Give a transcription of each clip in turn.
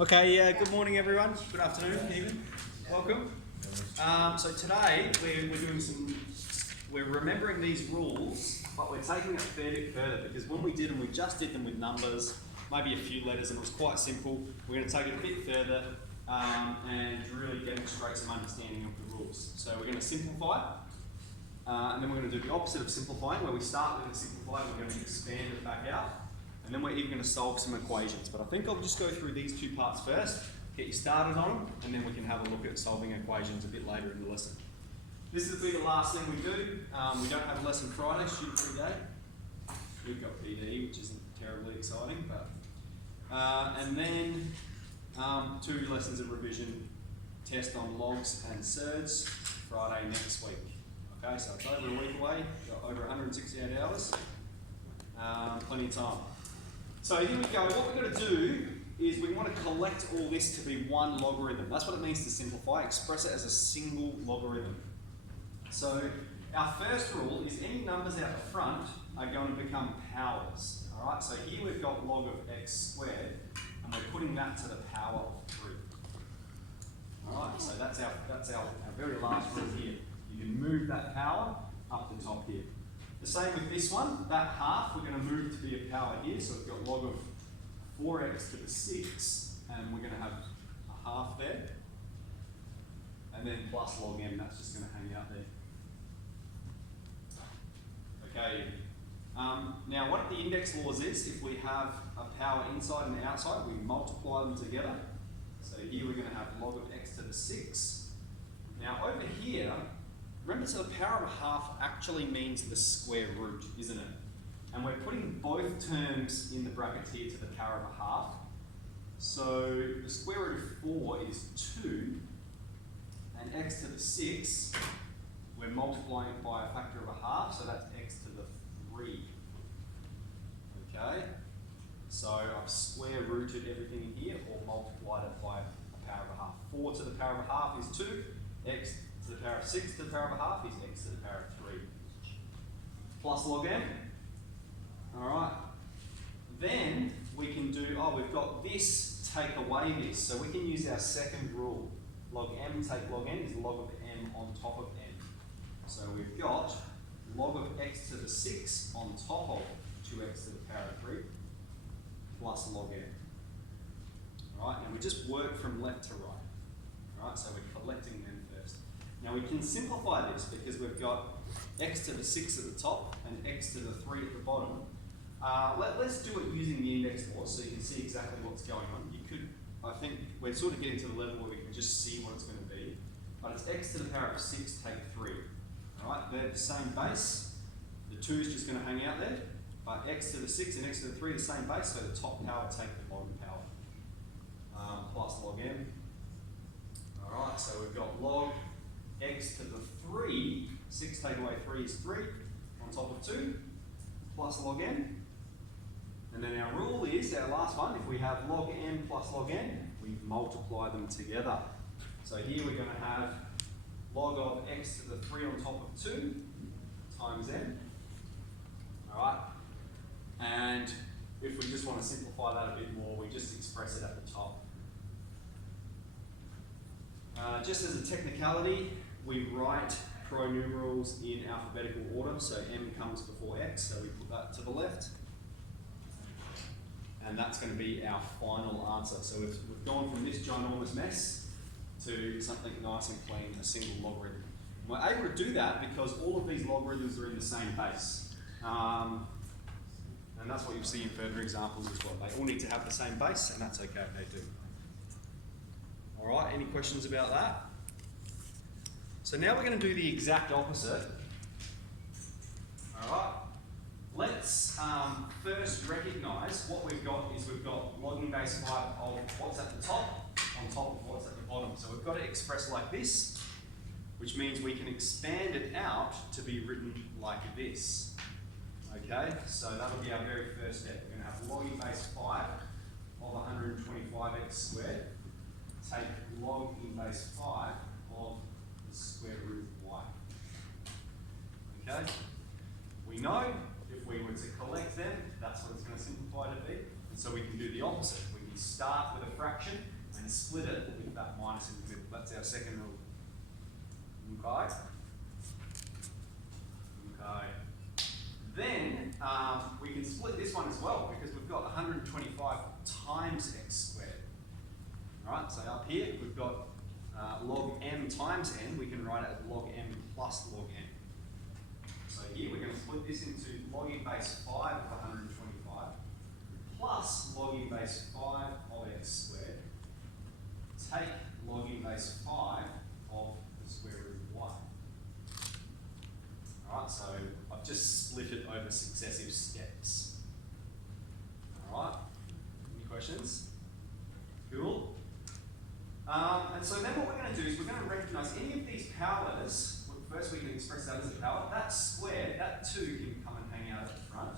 Okay, good morning everyone. Good afternoon even. Welcome. So today we're remembering these rules, but we're taking it a fair bit further because when we did them, we just did them with numbers, maybe a few letters, and it was quite simple. We're going to take it a bit further and really demonstrate some understanding of the rules. So we're going to simplify, and then we're going to do the opposite of simplifying, where we start with a simplify and we're going to expand it back out. And then we're even going to solve some equations. But I think I'll just go through these two parts first, get you started on them, and then we can have a look at solving equations a bit later in the lesson. This will be the last thing we do. We don't have a lesson Friday, student-free day. We've got PD, which isn't terribly exciting, but and then 2 lessons of revision, test on logs and surds, Friday next week. Okay, so it's over a week away, got over 168 hours, plenty of time. So here we go. What we're going to do is we want to collect all this to be one logarithm. That's what it means to simplify. Express it as a single logarithm. So our first rule is any numbers out the front are going to become powers. All right. So here we've got log of x squared, and we're putting that to the power of 3. All right. So that's our very last rule here. You can move that power up the top here. The same with this one, that half we're going to move to be a power here, so we've got log of 4x to the 6, and we're going to have a half there, and then plus log m, that's just going to hang out there. Okay, now what the index laws is, if we have a power inside and outside, we multiply them together. So here we're going to have log of x to the 6. Now over here, remember, so the power of a half actually means the square root, isn't it? And we're putting both terms in the bracket here to the power of a half. So the square root of 4 is 2, and x to the 6, we're multiplying by a factor of a half, so that's x to the 3. Okay? So I've square rooted everything in here, or multiplied it by a power of a half. 4 to the power of a half is 2, x to the power of 6 to the power of a half is x to the power of 3. Plus log m. Alright. Then we can do, we've got this take away this. So we can use our second rule. Log m take log n is log of m on top of n. So we've got log of x to the 6 on top of 2x to the power of 3 plus log m. Alright, and we just work from left to right. Alright, so we're collecting them first. Now we can simplify this because we've got x to the 6 at the top and x to the 3 at the bottom. Let's do it using the index law so you can see exactly what's going on. You could, I think, we're sort of getting to the level where we can just see what it's going to be. But it's x to the power of 6 take 3. Alright, they're the same base. The 2 is just going to hang out there. But x to the 6 and x to the 3 are the same base, so the top power take the bottom power. Plus log m. Alright, so we've got log x to the 3, 6 take away 3 is 3, on top of 2, plus log n. And then our rule is, our last one, if we have log m plus log n, we multiply them together. So here we're going to have log of x to the 3 on top of 2 times n. Alright, and if we just want to simplify that a bit more, we just express it at the top. Just as a technicality, we write pronumerals in alphabetical order, so m comes before x, so we put that to the left. And that's going to be our final answer. So we've gone from this ginormous mess to something nice and clean, a single logarithm. And we're able to do that because all of these logarithms are in the same base. And that's what you'll see in further examples as well. They all need to have the same base, and that's okay if they do. All right, any questions about that? So now we're going to do the exact opposite. All right. Let's first recognise what we've got is we've got logging base 5 of what's at the top on top of what's at the bottom. So we've got to express like this, which means we can expand it out to be written like this. Okay, so that'll be our very first step. We're going to have logging base 5 of 125x squared. Take log in base 5 of the square root of y. Okay, we know if we were to collect them, that's what it's going to simplify to be. And so we can do the opposite. We can start with a fraction and split it with that minus in the middle. That's our second rule. Okay. Okay. Then we can split this one as well because we've got 125 times x squared. All right, so up here we've got log m times n. We can write it as log m plus log n. So here we're going to split this into log e base 5 of 125 plus log e base 5 of x squared. Take log e base 5 of the square root of y. Alright, so I've just split it over successive steps. Alright, any questions? Cool. And so then what we're going to do is we're going to recognise any of these powers. First we can express that as a power. That squared, that 2 can come and hang out at the front.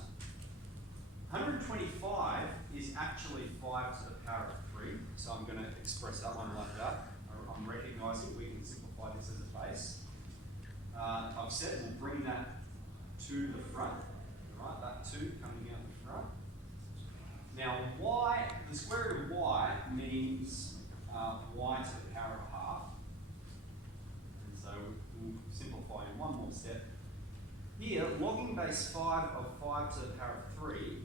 125 is actually 5 to the power of 3. So I'm going to express that one like that. I'm recognising we can simplify this as a base. I've said we'll bring that to the front. Right, that 2 coming out the front. Now y, the square root of y means y to the power of half. And so we'll simplify in one more step. Here, logging base 5 of 5 to the power of 3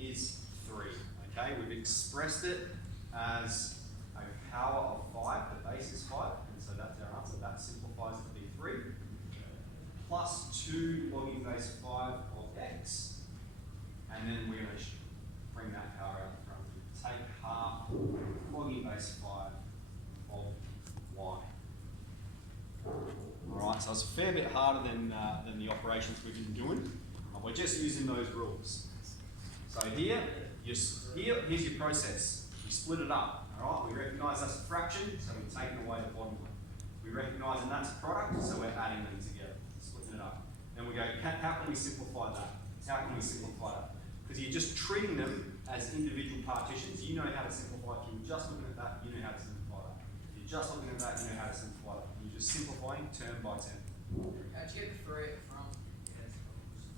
is 3. Okay, we've expressed it as a power of 5, the base is 5, and so that's our answer. That simplifies to be 3. Plus 2 logging base 5 of x, and then we're going to bring that power out the front. Take half logging base 5 of y. Alright, so it's a fair bit harder than the operations we've been doing. We're just using those rules. So here, here's your process. We split it up. Alright, we recognise that's a fraction, so we're taking away the bottom one. We recognise that that's a product, so we're adding them together, splitting it up. Then we go, how can we simplify that? How can we simplify that? Because you're just treating them as individual partitions. You know how to simplify it. If you're just looking at that, you know how to simplify that. If you're just looking at that, you know how to simplify that. You're just simplifying term by term. How'd you get the 3 from?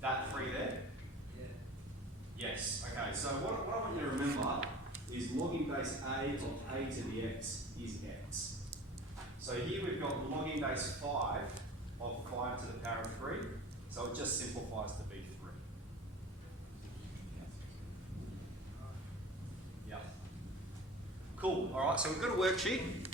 That 3 there? Yeah. Yes. Okay, so what I want you to remember is logging base a of a to the x is x. So here we've got logging base 5 of 5 to the power of 3. So it just simplifies to be 3. Yeah. Cool. All right, so we've got a worksheet.